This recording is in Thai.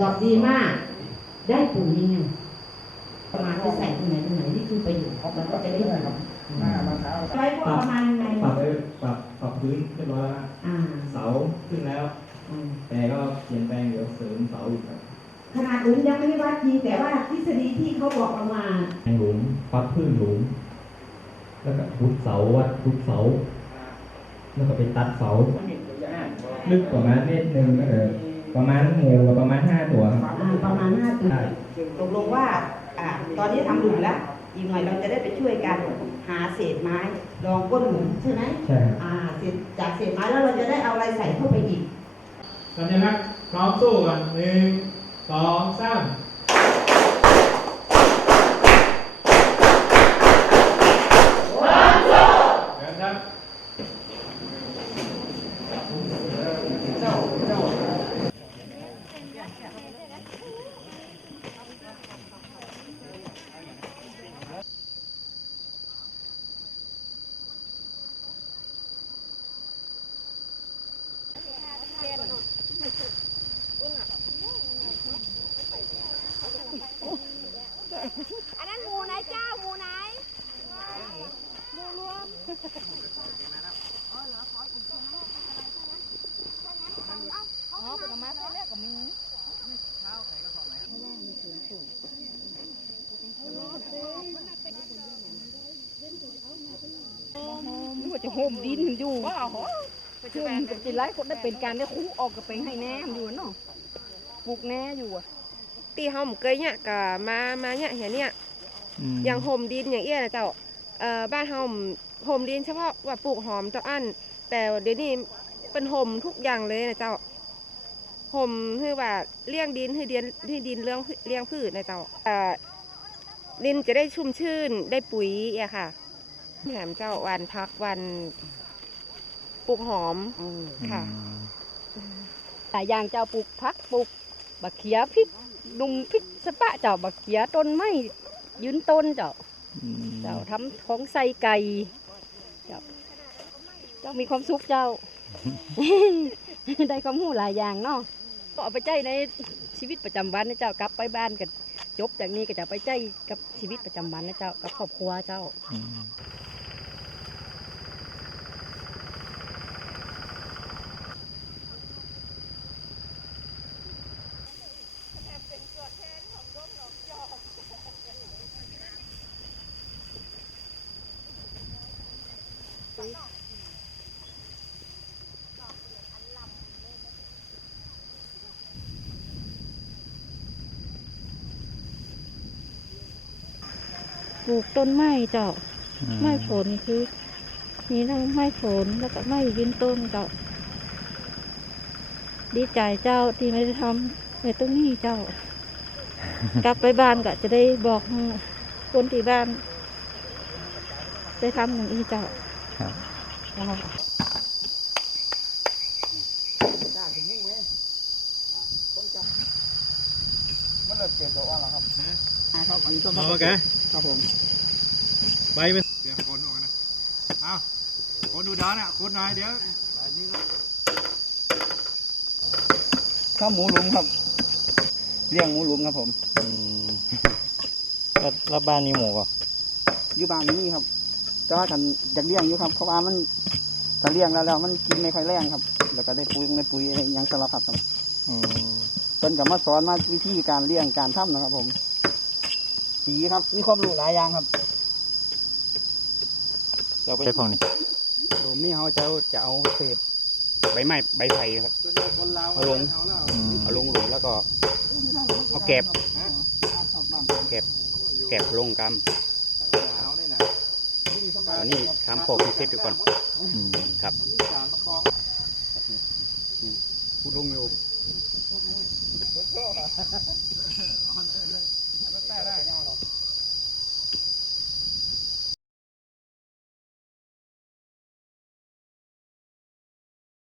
ดอกดีมาก ได้ปุ๋ยยังไงประมาณไปใส่ตรงไหนตรงไหนนี่คือประโยชน์เราก็จะได้เห็นหน้ามาเช้าไว้ประมาณยังไงปรับไปปรับปรับพื้นเรียบร้อยแล้วอ่าเสาขึ้นแล้วอืมแต่ก็เปลี่ยนแปลงเดี๋ยวเสริมเสาอีกครับขนาดหลุมยังไม่ได้วัดจริงแต่ว่าทฤษฎีที่เขาบอกเรามาแทงหลุมฟักพื้นหลุม แล้วก็ขุดเสาวัดขุดเสา แล้วก็ไปตัดเสาลึกประมาณเมตรหนึ่งก็เลย ประมาณหมูกับประมาณห้าตัวครับอ่าประมาณห้าตัวใช่ตกลงว่าอ่า ตอนนี้ทำหลุมแล้ว อีกหน่อยเราจะได้ไปช่วยกันหาเศษไม้รองก้นหลุมใช่ไหมใช่ครับอ่าเศษจากเศษไม้แล้วเราจะได้เอาอะไรใส่เข้าไปอีก สัญลักษณ์พร้อมสู้กันหนึ่งสองสามพร้อมสู้ครับ อันนั้นหมูไหนเจ้าหมูไหนหมูรวมอ๋อผลไม้แรกกับมีมันว่าจะโฮมดินอยู่ว้าว คือมันจะไล่คนได้เป็นการได้คู่ออกกับเป็นให้แน่อยู่เนาะปลูกแน่อยู่อะตีเฮาผมเคยเนี่ยกับมามาเนี่ยเห็นเนี่ยอย่างห่มดินอย่างเอี้ยนะเจ้าเอ่อบ้านเฮาห่มดินเฉพาะว่าปลูกหอมเจ้าอันแต่เดี๋ยวนี้เป็นห่มทุกอย่างเลยนะเจ้าห่มคือว่าเลี้ยงดินให้ดินให้ดินเลี้ยงเลี้ยงพืชนะเจ้าเอ่อดินจะได้ชุ่มชื่นได้ปุ๋ยอะค่ะแถมเจ้าวันพักวัน ปลูกหอมค่ะหลายอย่างเจ้าปลูกพักปลูกบักเขียพริกดุมพริกสะปะเจ้าบักเขียต้นไม้ยืนต้นเจ้าเจ้าทำของใส่ไก่เจ้าเจ้ามีความสุขเจ้า ได้ความรู้หลายอย่างเนาะก็เอาไปใจในชีวิตประจำวันนะเจ้ากลับไปบ้านกันจบจากนี้ก็จะไปใจกับชีวิตประจำวันนะเจ้ากับครอบครัวเจ้า ปลูกต้นไม้เจ้า ไม้ผลคือ มีทั้งไม้ผลแล้วก็ไม้ยืนต้นเจ้า ดีใจเจ้าที่ไม่ได้ทำในตรงนี้เจ้า กลับไปบ้านก็จะได้บอกคนที่บ้าน ได้ทำอย่างนี้เจ้า ครับเจ้ามันเริ่มเจ็บตัวอ่อนแล้วครับครับอันนี้ต้นโอเคครับผมใบเป็นเดี๋ยวคนออกนะเอาคนดูดอนอะคนหน่อยเดี๋ยวข้าวหมูหลุมครับเลี้ยงหมูหลุมครับผมแล้วแล้วบ้านนี้หมูก็อยู่บ้านนี้ครับ แต่ว่ากันอยากเลี้ยงอยู่ครับ เพราะว่ามันถ้าเลี้ยงแล้วแล้วมันกินไม่ค่อยแรงครับ แล้วก็ได้ปุ๋ยได้ปุ๋ยอะไรอยังสารพัดครับเพิ่นกับมาสอนมาวิธีการเลี้ยงการทำนะครับ ผมดีครับ มีความรู้หลายอย่างครับจะไปพองนี่หลุมนี่เขาจะจะเอาเศษใบไม้ใบไผ่ครับ เอาลงเอาลงหลุมแล้วก็ เอาเก็บ เก็บเก็บลงกำ อันนี้ทำโคกพิเศษอยู่ก่อนครับพูดลงอยู่